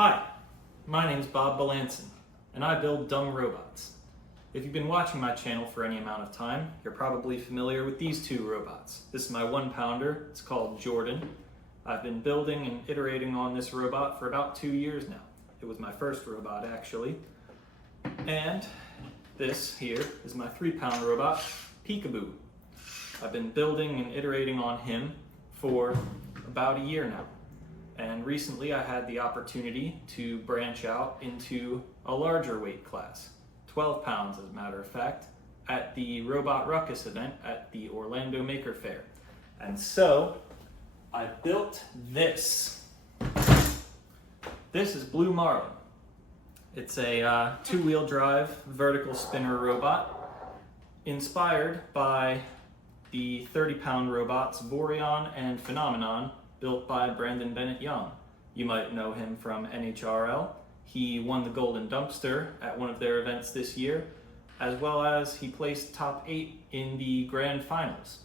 Hi, my name's Bob Balanson, and I build dumb robots. If you've been watching my channel for any amount of time, you're probably familiar with these two robots. This is my 1-pounder, it's called Jordan. I've been building and iterating on this robot for about 2 years now. It was my first robot, actually. And this here is my 3-pound robot, Peekaboo. I've been building and iterating on him for about a year now. And recently I had the opportunity to branch out into a larger weight class, 12 pounds as a matter of fact, at the Robot Ruckus event at the Orlando Maker Faire. And so I built this. This is Blue Marlin. It's a 2-wheel drive vertical spinner robot inspired by the 30-pound robots Vorion and Phenomenon, built by Brandon Bennett Young. You might know him from NHRL. He won the Golden Dumpster at one of their events this year, as well as he placed top 8 in the grand finals.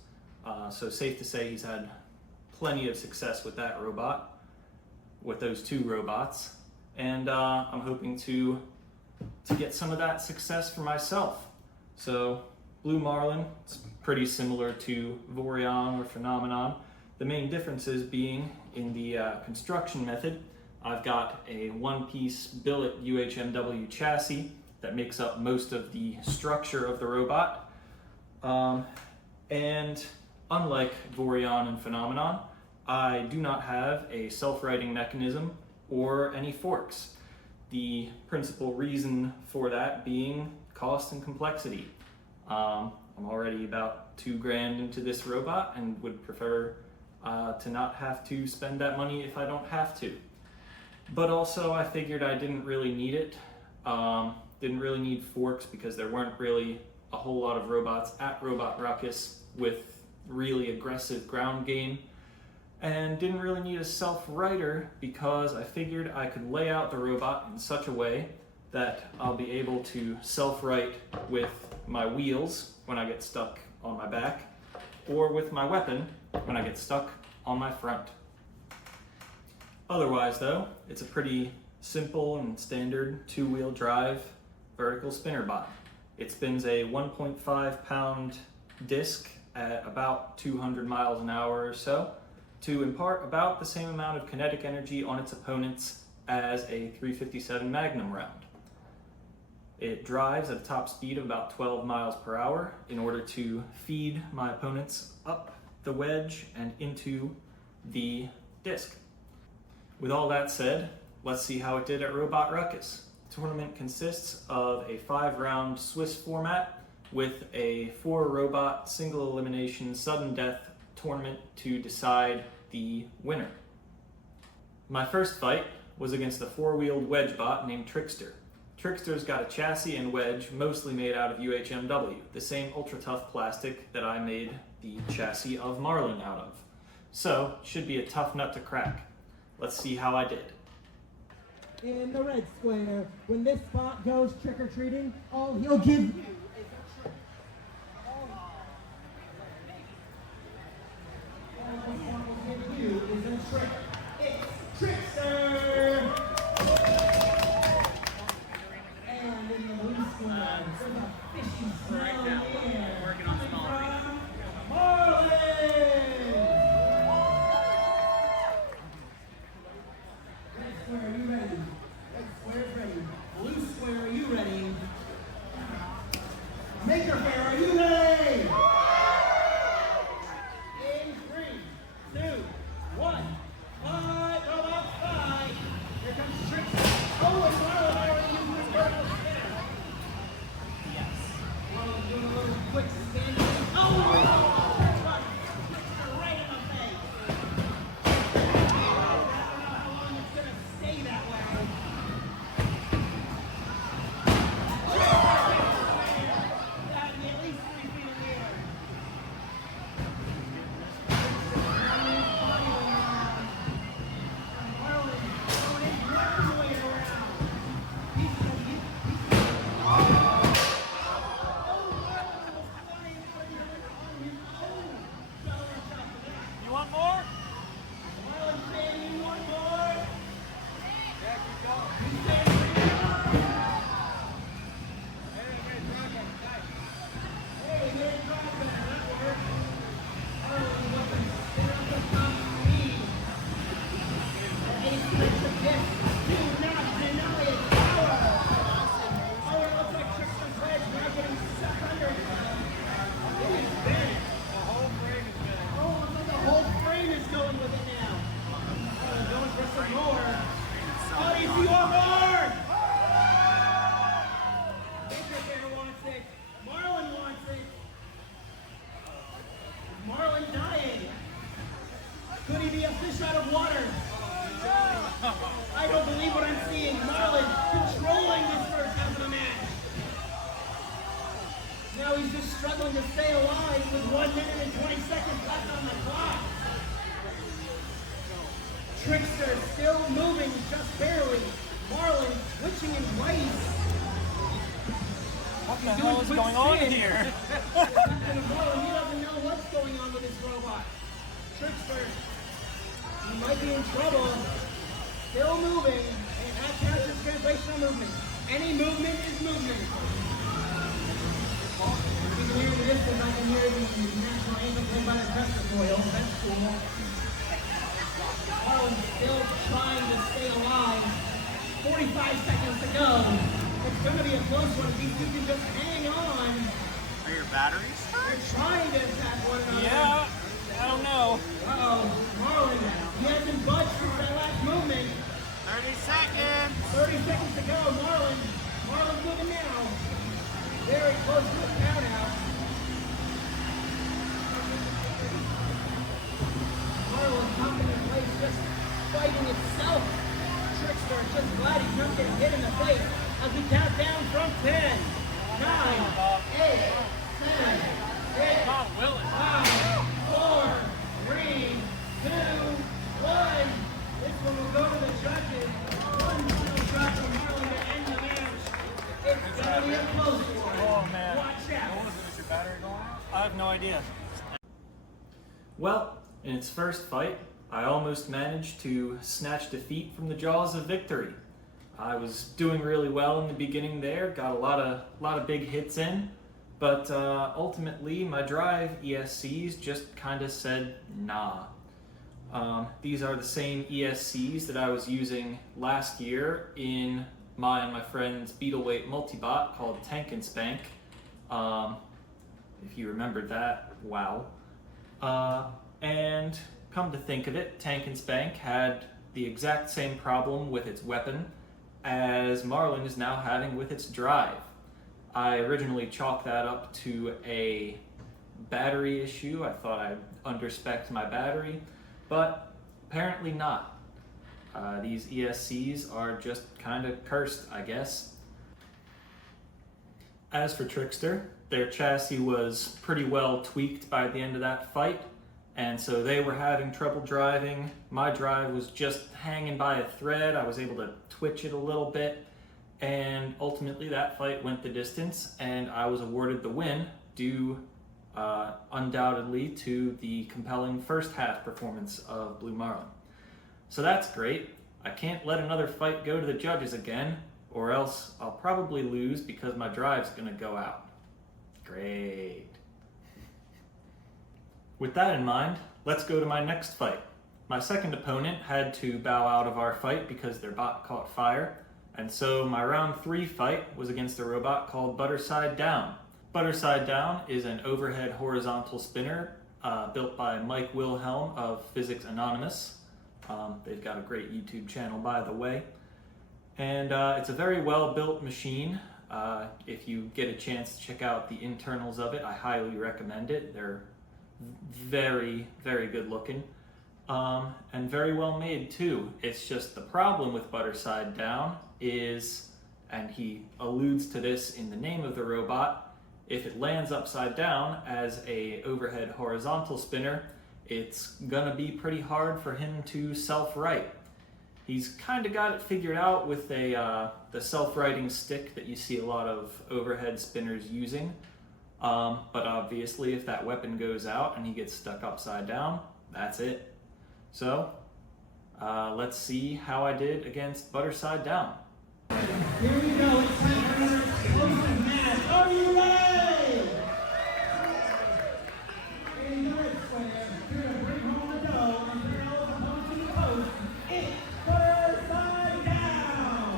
So safe to say he's had plenty of success with that robot, with those 2 robots. And I'm hoping to get some of that success for myself. So Blue Marlin, it's pretty similar to Vorion or Phenomenon. The main differences being in the construction method. I've got a one-piece billet UHMW chassis that makes up most of the structure of the robot. And unlike Vorion and Phenomenon, I do not have a self-righting mechanism or any forks. The principal reason for that being cost and complexity. I'm already about $2,000 into this robot and would prefer to not have to spend that money if I don't have to. But also I figured I didn't really need it. Didn't really need forks because there weren't really a whole lot of robots at Robot Ruckus with really aggressive ground game. And didn't really need a self-righter because I figured I could lay out the robot in such a way that I'll be able to self-right with my wheels when I get stuck on my back, or with my weapon when I get stuck on my front. Otherwise though, it's a pretty simple and standard 2-wheel drive vertical spinner bot. It spins a 1.5 pound disc at about 200 miles an hour or so to impart about the same amount of kinetic energy on its opponents as a .357 Magnum round. It drives at a top speed of about 12 miles per hour in order to feed my opponents up the wedge and into the disc. With all that said, let's see how it did at Robot Ruckus. The tournament consists of a 5-round Swiss format with a 4-robot single elimination sudden death tournament to decide the winner. My first fight was against a 4-wheeled wedge bot named Trickster. Trickster's got a chassis and wedge mostly made out of UHMW, the same ultra-tough plastic that I made the chassis of Marlin out of. So, should be a tough nut to crack. Let's see how I did. In the red square, when this bot goes trick-or-treating, all he'll give you is a trick. It's Trickster! And in the blue square, there's a fishy smell in the air. Working on smaller Marlin! Red square, are you ready? Red square is ready. Blue square, are you ready? Could he be a fish out of water? I don't believe what I'm seeing. Marlin controlling this first half of the match. Now he's just struggling to stay alive with 1 minute and 20 seconds left on the clock. Trickster still moving just barely. Marlin twitching in place. What the hell is going on here? He doesn't know what's going on with his robot. Trickster, he might be in trouble. Still moving, and that counts as translational movement. Any movement is movement. You can hear the distance. I can hear the national anthem played by the Trickster foil. That's cool. Marlin still trying to stay alive. 45 seconds to go. It's going to be a close one if these two can just hang on. Are your batteries? They're trying to attack one another. Yeah, I don't know. Uh-oh, Marlin, he hasn't budged since that last movement. 30 seconds. 30 seconds to go, Marlin's moving now. Very close to a count out. Marlin popping in place, just fighting itself. Trickster, just glad he's not getting hit in the face as we count down from 10, 9, 8, 7, 6, 5, 4, 3, 2, 1. This one will go to the judges. One final shot from Marlin to end the match. It's going to be a close one. Oh man. Watch out. Is your battery going out? I have no idea. Well, in its first fight, I almost managed to snatch defeat from the jaws of victory. I was doing really well in the beginning there, got a lot of big hits in, but ultimately my drive ESCs just kind of said nah. These are the same ESCs that I was using last year in my and my friend's Beetleweight multibot called Tank and Spank. If you remembered that, wow. And come to think of it, Tank and Spank had the exact same problem with its weapon as Marlin is now having with its drive. I originally chalked that up to a battery issue. I thought I underspec'd my battery, but apparently not. These ESCs are just kind of cursed, I guess. As for Trickster, their chassis was pretty well tweaked by the end of that fight, and so they were having trouble driving. My drive was just hanging by a thread. I was able to twitch it a little bit, and ultimately that fight went the distance, and I was awarded the win due undoubtedly to the compelling first half performance of Blue Marlin. So that's great. I can't let another fight go to the judges again, or else I'll probably lose because my drive's gonna go out. Great. With that in mind, let's go to my next fight. My second opponent had to bow out of our fight because their bot caught fire, and so my round 3 fight was against a robot called Butterside Down. Butterside Down is an overhead horizontal spinner built by Mike Wilhelm of Physics Anonymous. They've got a great YouTube channel, by the way. And it's a very well-built machine. If you get a chance to check out the internals of it, I highly recommend it. They're very, very good looking. And very well made too. It's just the problem with Butterside Down is, and he alludes to this in the name of the robot, if it lands upside down as a overhead horizontal spinner, it's gonna be pretty hard for him to self-right. He's kind of got it figured out with the self-righting stick that you see a lot of overhead spinners using. But obviously if that weapon goes out and he gets stuck upside down, that's it. So let's see how I did against Butterside Down. Here we go. It's time for another explosive match. Are you ready? In the red square, here to bring home the dough and bring all the opponents to the post, it's Butterside Down.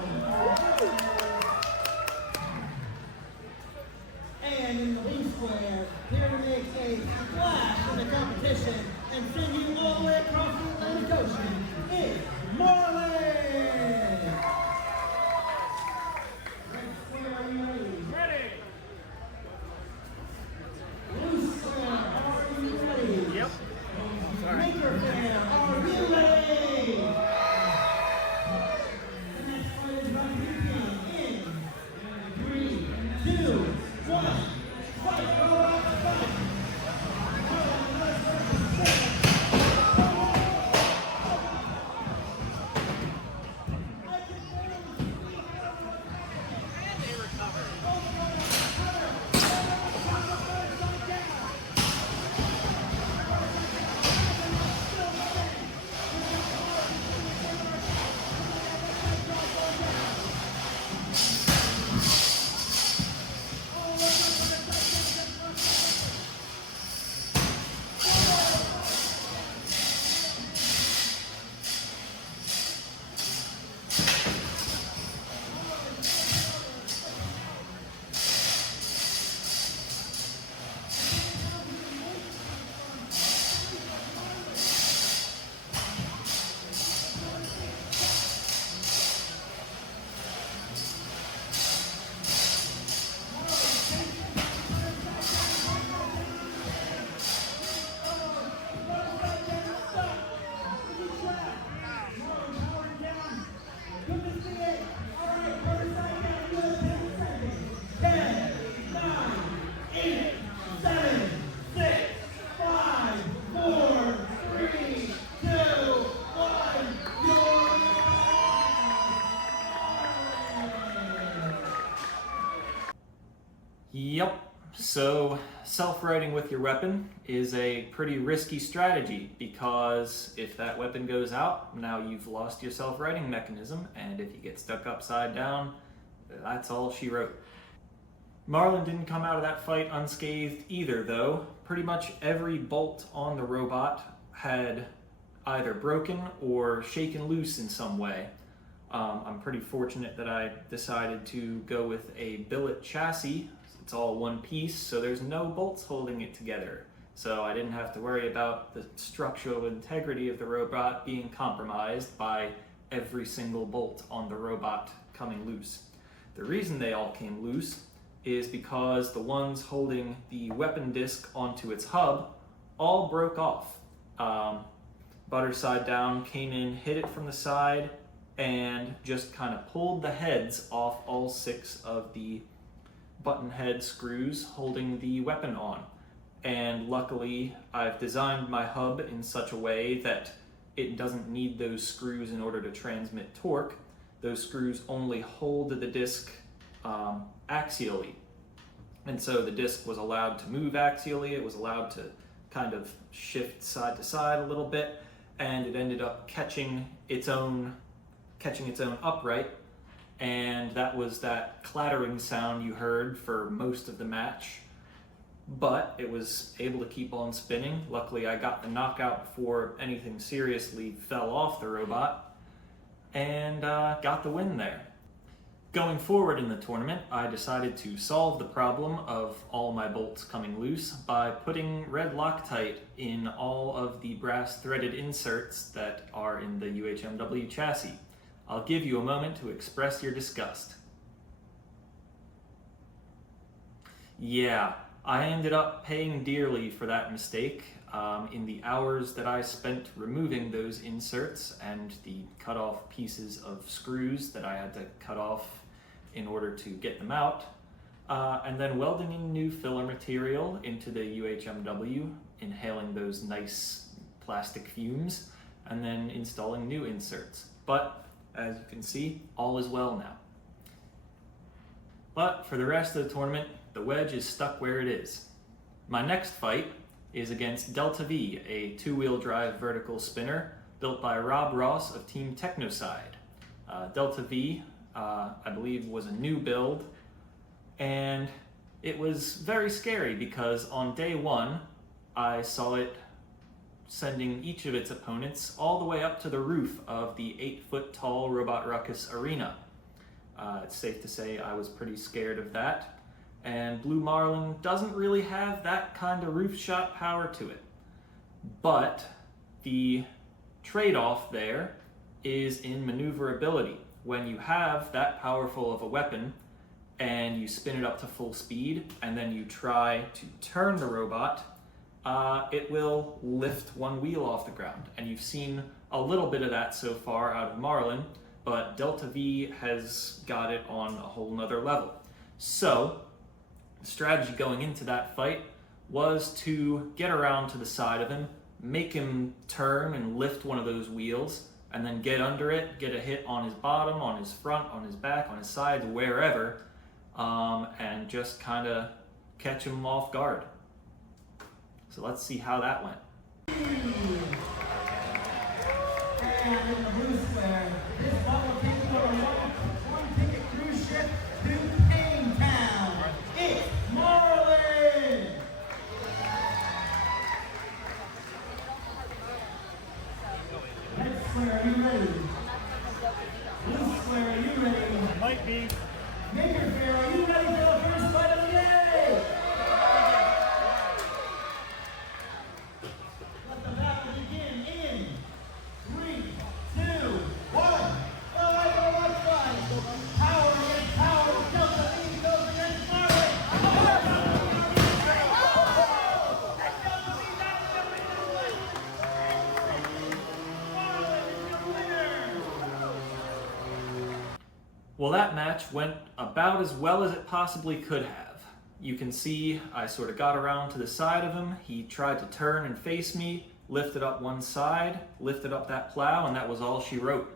And in the blue square, here to make a splash in the competition and send you all the way across the Atlantic Ocean, it's Marlin. Are you ready? Yep. Maker fan, self-righting with your weapon is a pretty risky strategy, because if that weapon goes out, now you've lost your self-righting mechanism, and if you get stuck upside down, that's all she wrote. Marlin didn't come out of that fight unscathed either, though. Pretty much every bolt on the robot had either broken or shaken loose in some way. I'm pretty fortunate that I decided to go with a billet chassis. It's all one piece, so there's no bolts holding it together. So I didn't have to worry about the structural integrity of the robot being compromised by every single bolt on the robot coming loose. The reason they all came loose is because the ones holding the weapon disc onto its hub all broke off. Butter side down came in, hit it from the side, and just kind of pulled the heads off all 6 of the button head screws holding the weapon on. And luckily, I've designed my hub in such a way that it doesn't need those screws in order to transmit torque. Those screws only hold the disc axially. And so the disc was allowed to move axially, it was allowed to kind of shift side to side a little bit, and it ended up catching its own upright, and that was that clattering sound you heard for most of the match. But it was able to keep on spinning. Luckily, I got the knockout before anything seriously fell off the robot, and got the win there. Going forward in the tournament, I decided to solve the problem of all my bolts coming loose by putting red Loctite in all of the brass threaded inserts that are in the UHMW chassis. I'll give you a moment to express your disgust. Yeah, I ended up paying dearly for that mistake. In the hours that I spent removing those inserts and the cut off pieces of screws that I had to cut off in order to get them out, and then welding in new filler material into the UHMW, inhaling those nice plastic fumes, and then installing new inserts. But as you can see, all is well now. But for the rest of the tournament, the wedge is stuck where it is. My next fight is against Delta V, a 2-wheel drive vertical spinner built by Rob Ross of Team Technoside. Delta V, I believe, was a new build, and it was very scary because on day 1, I saw it sending each of its opponents all the way up to the roof of the 8-foot tall Robot Ruckus arena. It's safe to say I was pretty scared of that, and Blue Marlin doesn't really have that kind of roof shot power to it. But the trade-off there is in maneuverability. When you have that powerful of a weapon and you spin it up to full speed and then you try to turn the robot, it will lift one wheel off the ground. And you've seen a little bit of that so far out of Marlin, but Delta V has got it on a whole nother level. So the strategy going into that fight was to get around to the side of him, make him turn and lift one of those wheels, and then get under it, get a hit on his bottom, on his front, on his back, on his sides, wherever, and just kind of catch him off guard. So let's see how that went. And in the blue square, this bubble takes on a one-ticket cruise ship to Pain Town. It's Marlin! Red square, are you ready? Blue square, are you ready? Might be. Maker Fair, are you ready for the first fight of the day? Let the battle begin in 3, 2, 1. Power against power. Delta V goes against Marlin. Delta V's out of the winner. Marlin is your winner. Well, that match went about as well as it possibly could have. You can see I sort of got around to the side of him. He tried to turn and face me, lifted up one side, lifted up that plow, and that was all she wrote.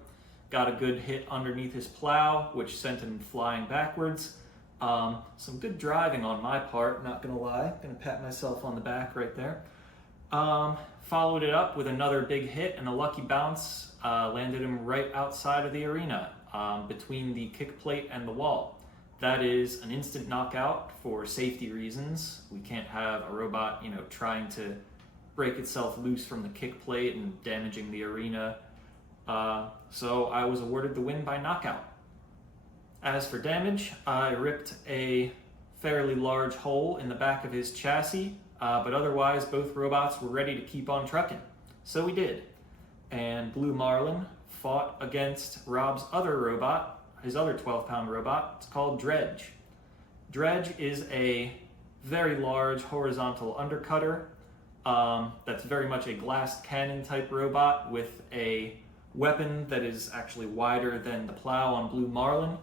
Got a good hit underneath his plow, which sent him flying backwards. Some good driving on my part, not gonna lie. Gonna pat myself on the back right there. Followed it up with another big hit and a lucky bounce. Landed him right outside of the arena, between the kick plate and the wall. That is an instant knockout for safety reasons. We can't have a robot, trying to break itself loose from the kick plate and damaging the arena. So I was awarded the win by knockout. As for damage, I ripped a fairly large hole in the back of his chassis, but otherwise both robots were ready to keep on trucking. So we did. And Blue Marlin fought against Rob's other robot, his other 12-pound robot. It's called Dredge. Dredge is a very large horizontal undercutter that's very much a glass cannon type robot with a weapon that is actually wider than the plow on Blue Marlin.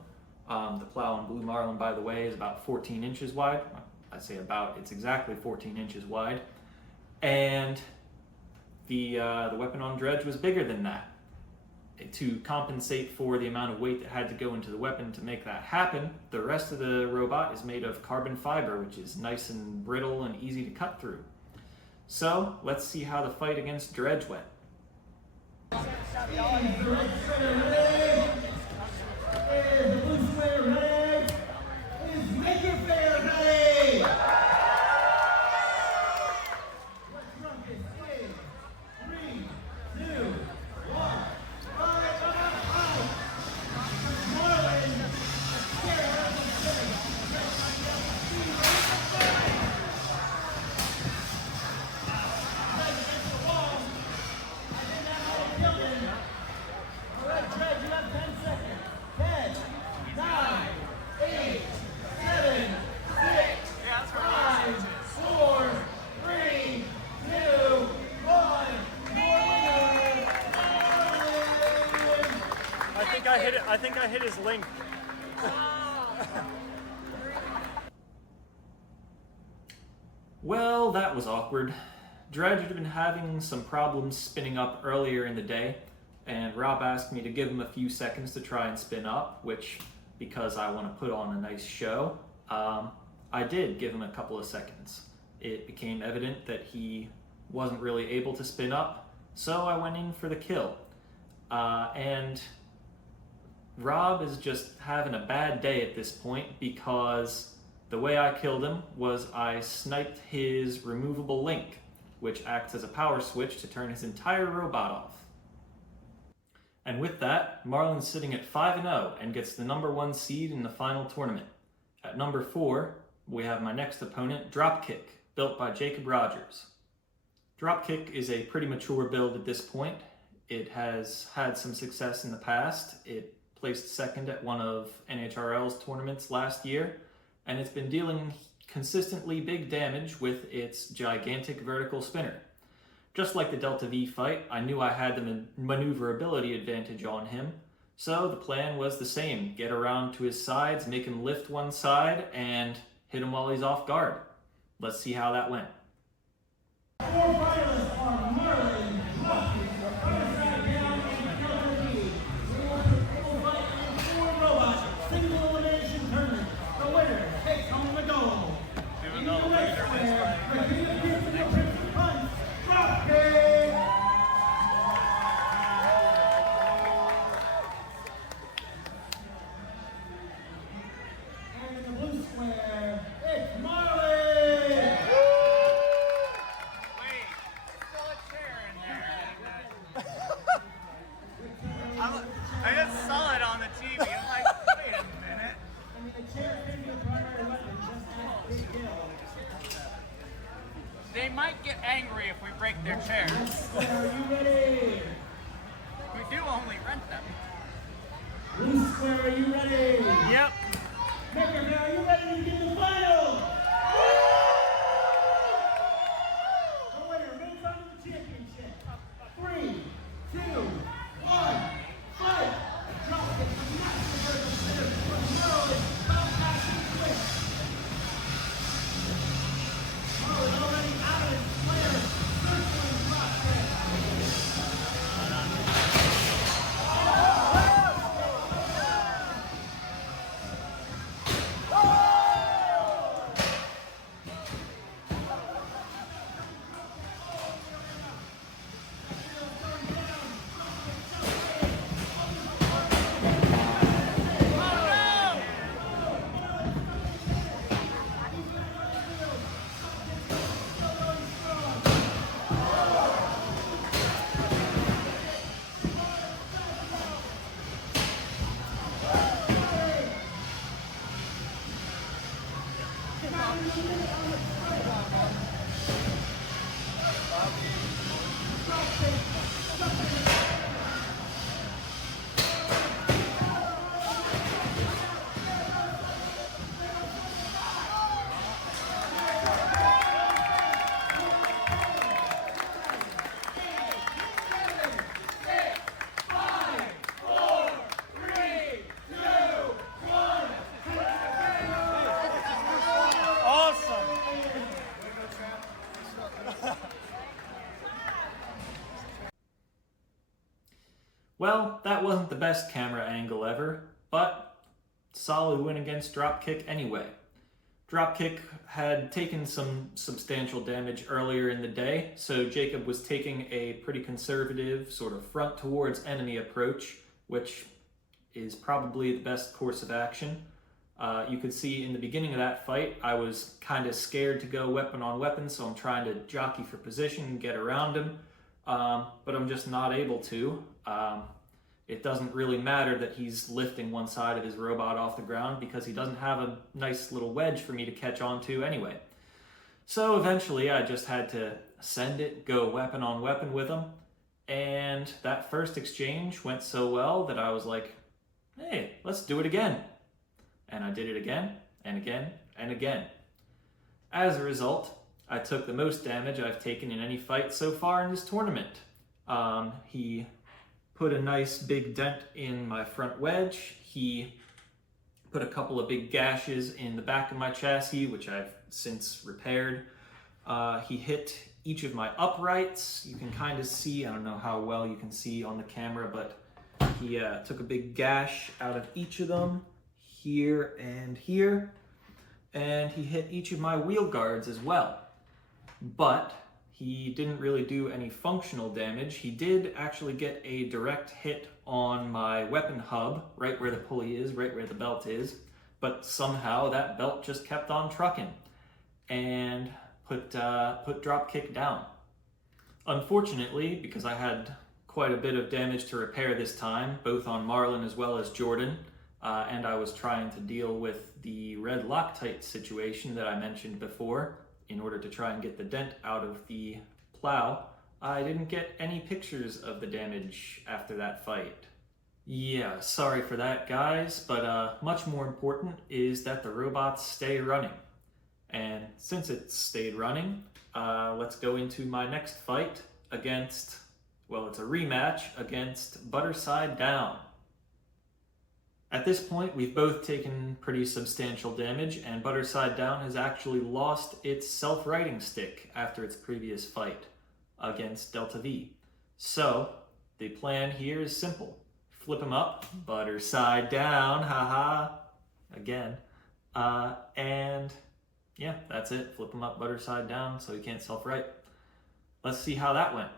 The plow on Blue Marlin, by the way, is about 14 inches wide. I say about, it's exactly 14 inches wide. And the weapon on Dredge was bigger than that. To compensate for the amount of weight that had to go into the weapon to make that happen, the rest of the robot is made of carbon fiber, which is nice and brittle and easy to cut through. So let's see how the fight against Dredge went. I think I hit his link. Well, that was awkward. Dredge had been having some problems spinning up earlier in the day, and Rob asked me to give him a few seconds to try and spin up, which, because I want to put on a nice show, I did give him a couple of seconds. It became evident that he wasn't really able to spin up, so I went in for the kill. And Rob is just having a bad day at this point because the way I killed him was I sniped his removable link, which acts as a power switch to turn his entire robot off. And with that, Marlin's sitting at 5-0 and gets the #1 seed in the final tournament. At number 4, we have my next opponent, Dropkick, built by Jacob Rogers. Dropkick is a pretty mature build at this point. It has had some success in the past. It placed second at one of NHRL's tournaments last year, and it's been dealing consistently big damage with its gigantic vertical spinner. Just like the Delta V fight, I knew I had the maneuverability advantage on him, so the plan was the same: get around to his sides, make him lift one side, and hit him while he's off guard. Let's see how that went. 4 finalists are Marlin, Ruckus, Trickster, down, and Delta V. We will fight in 4 robots, single elimination tournament. The winner takes home the gold. Even though the leader is and in the blue square, it's Marlin! Wait, still a chair in there. I just saw it on the TV. I'm like, wait a minute. I mean, the chair can be a primary weapon, just as Big Gill. They might get angry if we break their chairs. Are you ready? We do only rent them. Blue square, are you ready? Yep. Maker, are you ready to get the final? The winner moves on to the championship. 3, 2, 1, fight! Dropkick, the master vertical spinner from Marlin, bounce back to the switch. Marlin already out of his flare, circling Dropkick. Oh! Well, that wasn't the best camera angle ever, but solid win against Dropkick anyway. Dropkick had taken some substantial damage earlier in the day, so Jacob was taking a pretty conservative, sort of front towards enemy approach, which is probably the best course of action. You could see in the beginning of that fight, I was kind of scared to go weapon on weapon, so I'm trying to jockey for position and get around him, but I'm just not able to. It doesn't really matter that he's lifting one side of his robot off the ground because he doesn't have a nice little wedge for me to catch onto anyway. So eventually I just had to send it, go weapon on weapon with him, and that first exchange went so well that I was like, hey, let's do it again. And I did it again, and again, and again. As a result, I took the most damage I've taken in any fight so far in this tournament. He put a nice big dent in my front wedge. He put a couple of big gashes in the back of my chassis, which I've since repaired. He hit each of my uprights. You can kind of see, I don't know how well you can see on the camera, but he took a big gash out of each of them, here and here. And he hit each of my wheel guards as well. But he didn't really do any functional damage. He did actually get a direct hit on my weapon hub, right where the pulley is, right where the belt is, but somehow that belt just kept on trucking and put Dropkick down. Unfortunately, because I had quite a bit of damage to repair this time, both on Marlin as well as Jordan, and I was trying to deal with the red Loctite situation that I mentioned before, in order to try and get the dent out of the plow, I didn't get any pictures of the damage after that fight. Yeah, sorry for that, guys, but much more important is that the robots stay running. And since it stayed running, let's go into my next fight against, well, it's a rematch against Butterside Down. At this point, we've both taken pretty substantial damage, and Butterside Down has actually lost its self-righting stick after its previous fight against Delta V. So, the plan here is simple. Flip him up, Butterside Down, haha, again. And yeah, that's it. Flip him up, Butterside Down, so he can't self-right. Let's see how that went.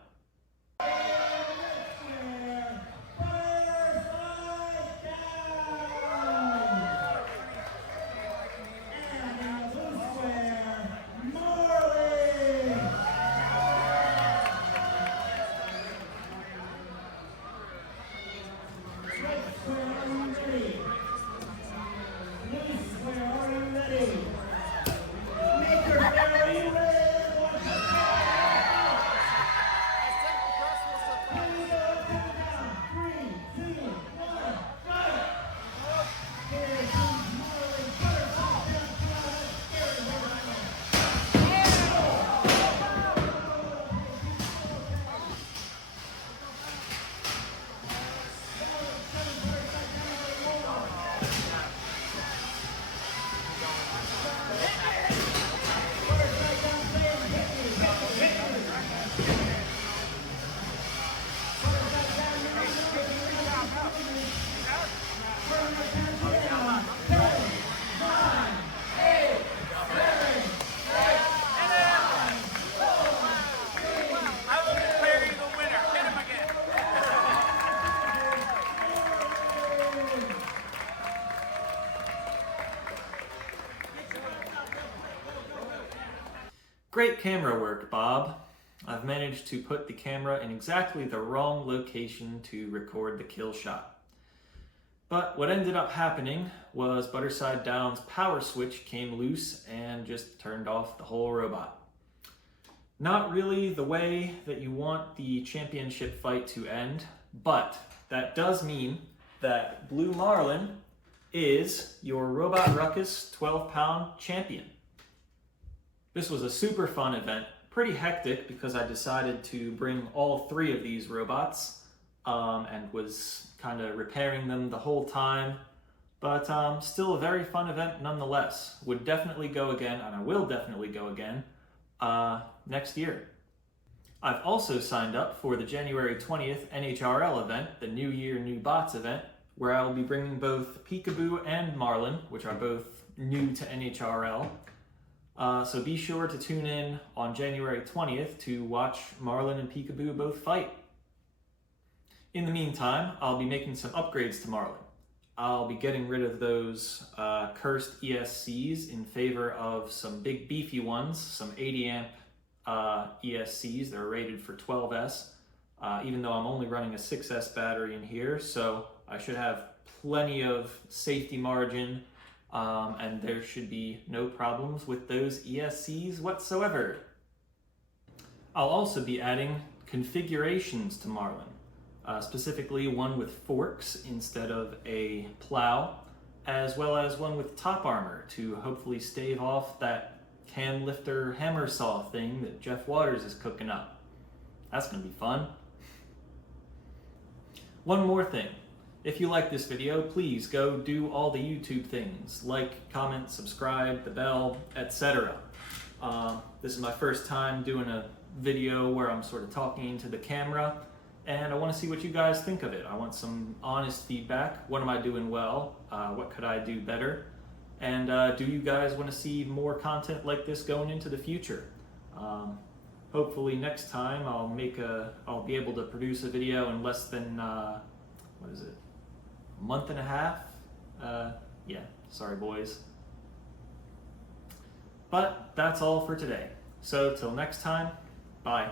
Great camera work, Bob. I've managed to put the camera in exactly the wrong location to record the kill shot. But what ended up happening was Butterside Down's power switch came loose and just turned off the whole robot. Not really the way that you want the championship fight to end, but that does mean that Blue Marlin is your Robot Ruckus 12-pound champion. This was a super fun event, pretty hectic because I decided to bring all three of these robots and was kind of repairing them the whole time, but still a very fun event nonetheless. Would definitely go again, and I will definitely go again next year. I've also signed up for the January 20th NHRL event, the New Year, New Bots event, where I will be bringing both Peekaboo and Marlin, which are both new to NHRL. So be sure to tune in on January 20th to watch Marlin and Peekaboo both fight. In the meantime, I'll be making some upgrades to Marlin. I'll be getting rid of those cursed ESCs in favor of some big beefy ones, some 80 amp ESCs. They're rated for 12S, even though I'm only running a 6S battery in here, so I should have plenty of safety margin, and there should be no problems with those ESCs whatsoever. I'll also be adding configurations to Marlin, specifically one with forks instead of a plow, as well as one with top armor to hopefully stave off that cam lifter hammer saw thing that Jeff Waters is cooking up. That's gonna be fun. One more thing. If you like this video, please go do all the YouTube things, like, comment, subscribe, the bell, etc. This is my first time doing a video where I'm sort of talking into the camera, and I want to see what you guys think of it. I want some honest feedback. What am I doing well? What could I do better? And do you guys want to see more content like this going into the future? Hopefully next time I'll be able to produce a video in less than a month and a half? Yeah, sorry boys. But that's all for today. So till next time, bye.